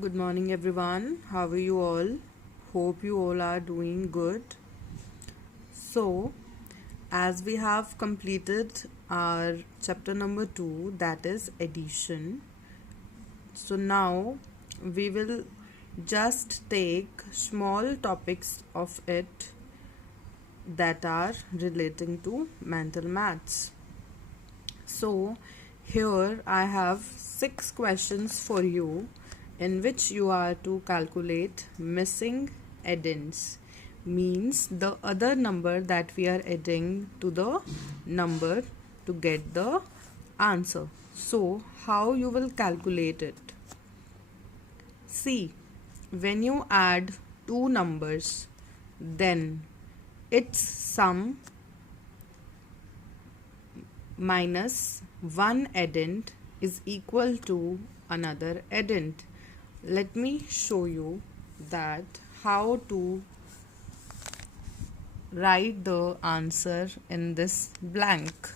Good morning, everyone. How are you all? Hope you all are doing good. So, as we have completed our chapter number 2, that is addition. So, now we will just take small topics of it that are relating to mental maths. So, here I have 6 questions for you in which you are to calculate missing addends, means the other number that we are adding to the number to get the answer. So, how you will calculate it? See, when you add two numbers, then its sum minus one addend is equal to another addend. Let me show you that how to write the answer in this blank.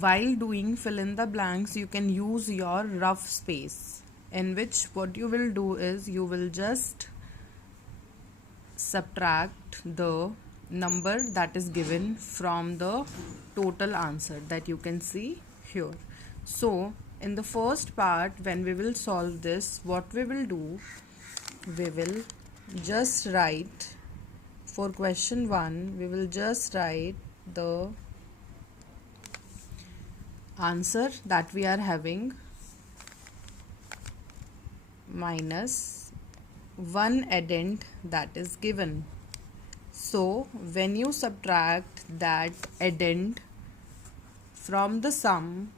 While doing fill in the blanks, you can use your rough space, in which what you will do is you will just subtract the number that is given from the total answer that you can see here. So in the first part, when we will solve this, what we will do, we will just write for question 1, we will just write the answer that we are having minus one addend that is given. So when you subtract that addend from the sum,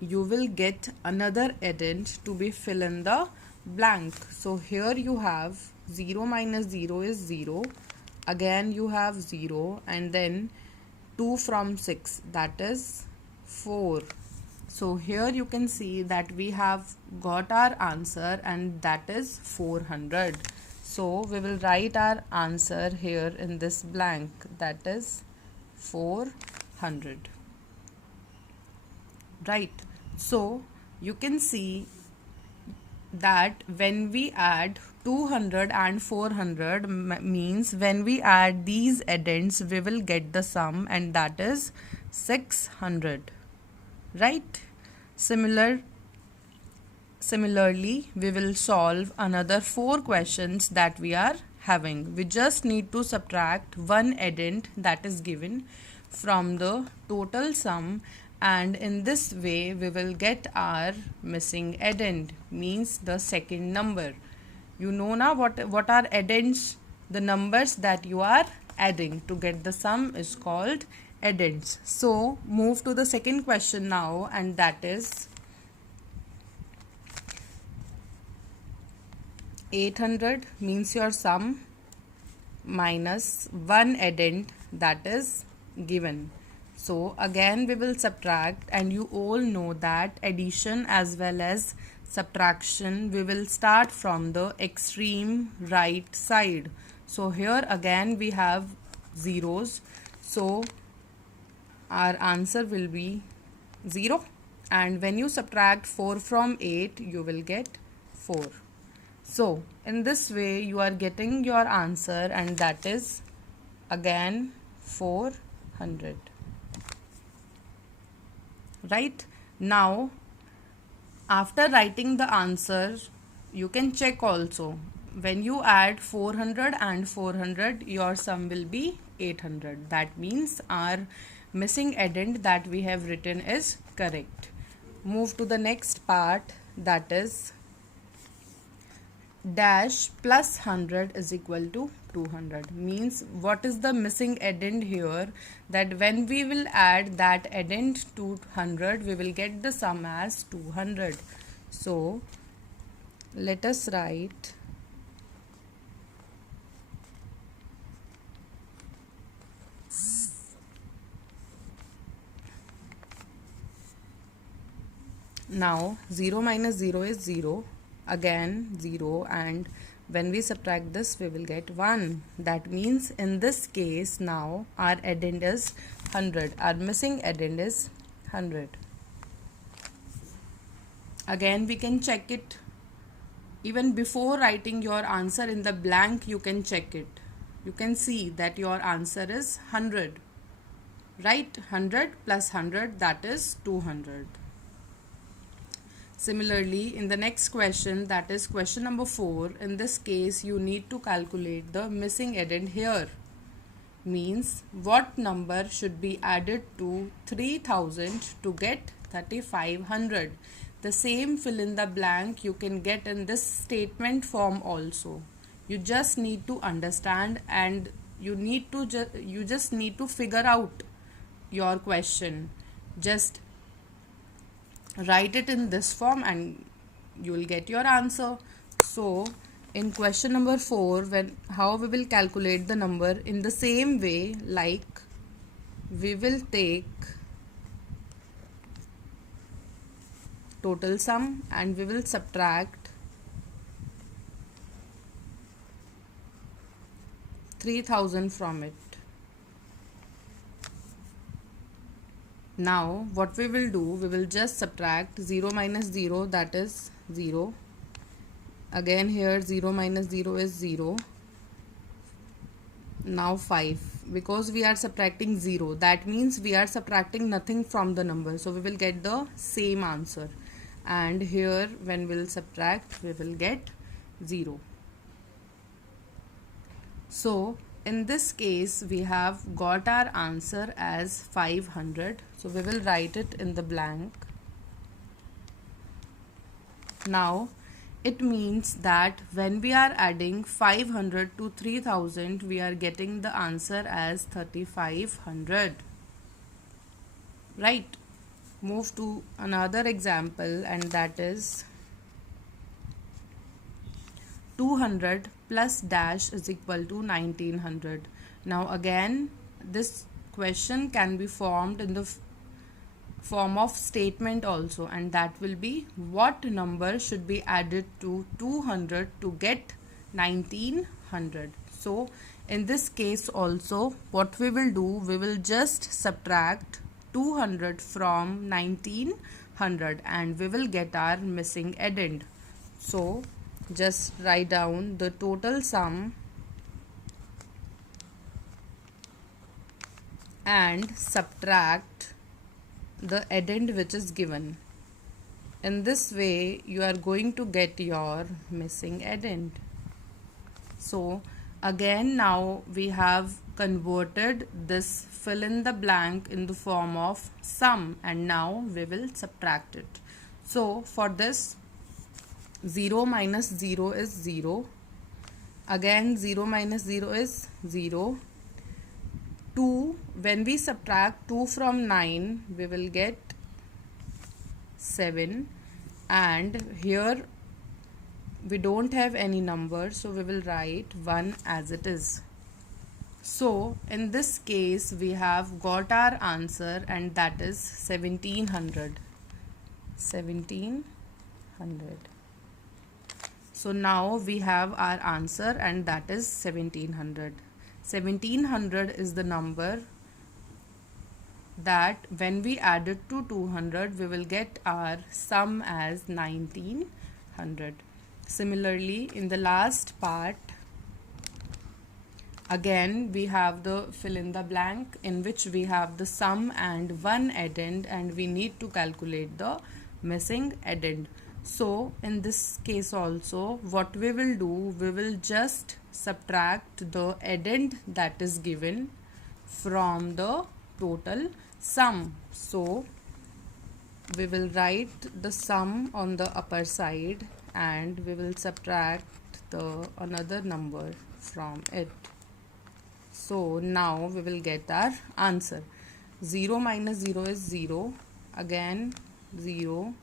you will get another addend to be fill in the blank. So here you have 0 minus 0 is 0, again you have 0, and then 2 from 6, that is 4. So here you can see that we have got our answer, and that is 400. So we will write our answer here in this blank, that is 400. Right. So you can see that when we add 200 and 400, means when we add these addends, we will get the sum, and that is 600. Right. Similarly, we will solve another 4 questions that we are having. We just need to subtract one addend that is given from the total sum, and in this way we will get our missing addend, means the second number. You know now what are addends? The numbers that you are adding to get the sum is called addends. So move to the second question now, and that is 800, means your sum minus one addend that is given. So again we will subtract, and you all know that addition as well as subtraction, we will start from the extreme right side. So here again we have zeros, so our answer will be 0, and when you subtract 4 from 8, you will get 4. So in this way you are getting your answer, and that is again 400. Right. Now after writing the answer, you can check also. When you add 400 and 400, your sum will be 800. That means our missing addend that we have written is correct. Move to the next part, that is dash plus 100 is equal to 200, means what is the missing addend here, that when we will add that addend to 100, we will get the sum as 200. So let us write now 0 minus 0 is 0, again 0, and when we subtract this we will get 1. That means in this case now our addend is 100, our missing addend is 100. Again, we can check it. Even before writing your answer in the blank, you can check it. You can see that your answer is 100. Right? 100 plus 100, that is 200. Similarly, in the next question, that is question number 4, in this case, you need to calculate the missing addend here. Means what number should be added to 3000 to get 3500. The same fill in the blank you can get in this statement form also. You just need to understand, and you just need to figure out your question. Just write it in this form and you will get your answer. So in question number 4, how we will calculate the number, in the same way, like we will take total sum and we will subtract 3000 from it. Now what we will do, we will just subtract 0 minus 0, that is 0. Again here 0 minus 0 is 0. Now 5, because we are subtracting 0, that means we are subtracting nothing from the number, so we will get the same answer. And here when we will subtract, we will get 0. So in this case, we have got our answer as 500. So we will write it in the blank. Now it means that when we are adding 500 to 3000, we are getting the answer as 3500. Right? Move to another example, and that is 200 plus dash is equal to 1900. Now again, this question can be formed in the form of statement also, and that will be what number should be added to 200 to get 1900. So in this case also, what we will do, we will just subtract 200 from 1900 and we will get our missing addend. So just write down the total sum and subtract the addend which is given. In this way you are going to get your missing addend. So again, now we have converted this fill in the blank in the form of sum, and now we will subtract it. So for this, 0 minus 0 is 0. Again 0 minus 0 is 0. 2, when we subtract 2 from 9, we will get 7, and here we don't have any number, so we will write 1 as it is. So in this case, we have got our answer, and that is 1700. 1700. So now we have our answer, and that is 1700. 1700 is the number that when we add it to 200, we will get our sum as 1900. Similarly, in the last part, again we have the fill in the blank in which we have the sum and one addend, and we need to calculate the missing addend. So in this case also, what we will do, we will just subtract the addend that is given from the total sum. So we will write the sum on the upper side and we will subtract the another number from it. So now we will get our answer. 0 minus 0 is 0. Again 0,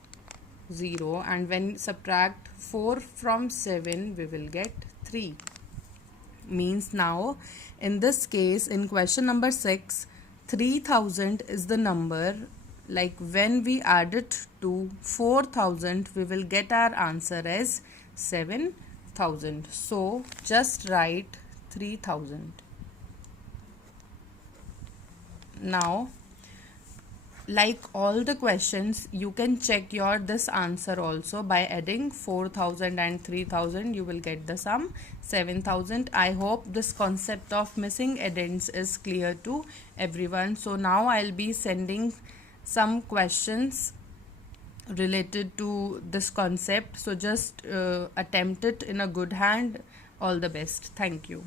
0, and when subtract 4 from 7, we will get 3. Means now in this case, in question number 6, 3000 is the number. Like when we add it to 4000, we will get our answer as 7000. So just write 3000. Now like all the questions, you can check your this answer also by adding 4,000 and 3,000. You will get the sum 7,000. I hope this concept of missing addends is clear to everyone. So now I'll be sending some questions related to this concept. So just attempt it in a good hand. All the best. Thank you.